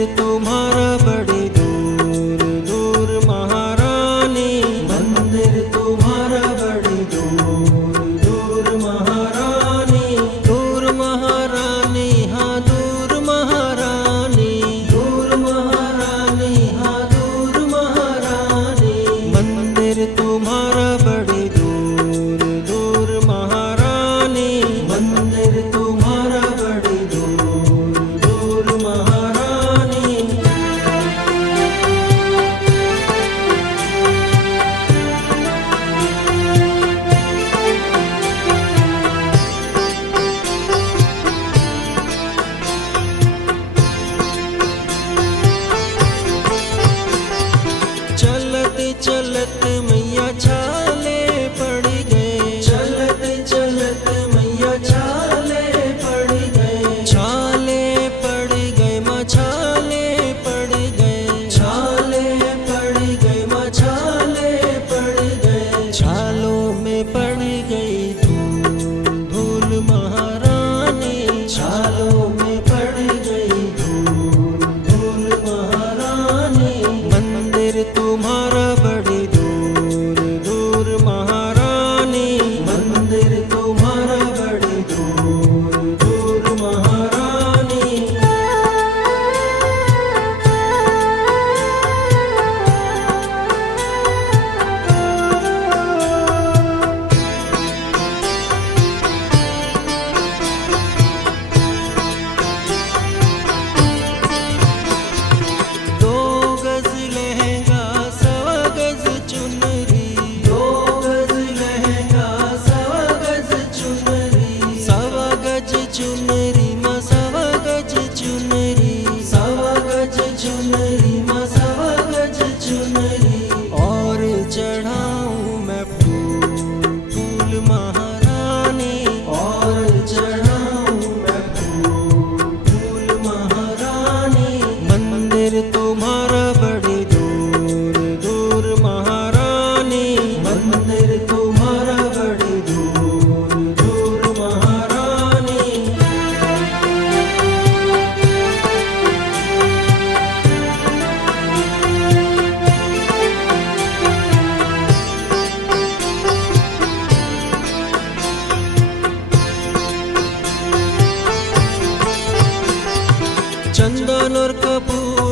तुम्हारा बड़ी दूर दूर महारानी, मंदिर तुम्हारा बड़ी दूर दूर महारानी, दूर महारानी हाँ दूर महारानी, दूर महारानी हाँ दूर महारानी, मंदिर तुम्हारा बड़ी दूर दूर महारानी, मंदिर तुम्हारा बड़ी दूर दूर महारानी। चलत चलत मैया छाले पड़ गए, चलत चलत मैया छाले पड़ गए, छाले पड़ गए माँ छाले पड़ गए, छाले पड़ गए माँ छाले पड़ गए, छालों में पड़ गई धूल धूल महारानी, छालों में पड़ गई धूल धूल महारानी, मंदिर तुम्हारा बड़ी दूर दूर महारानी, मंदिर तुम्हारा बड़ी दूर दूर महारानी। दो गज लहंगा सवा गज चुनरी, दो गज लहंगा सवा गज चुनरी, सवा गज चुनरी माँ सवा गज चुनरी, सवा गज चुनरी माँ सवा गज चुनरी, और चढ़ाऊं मैं फूल फूल महारानी, और चढ़ाऊं मैं फूल फूल महारानी, मंदिर तुम्हारा बड़ी दूर दूर महारानी, मंदिर तुम्हारा बड़ी दूर दूर महारानी। चंदन और कपूर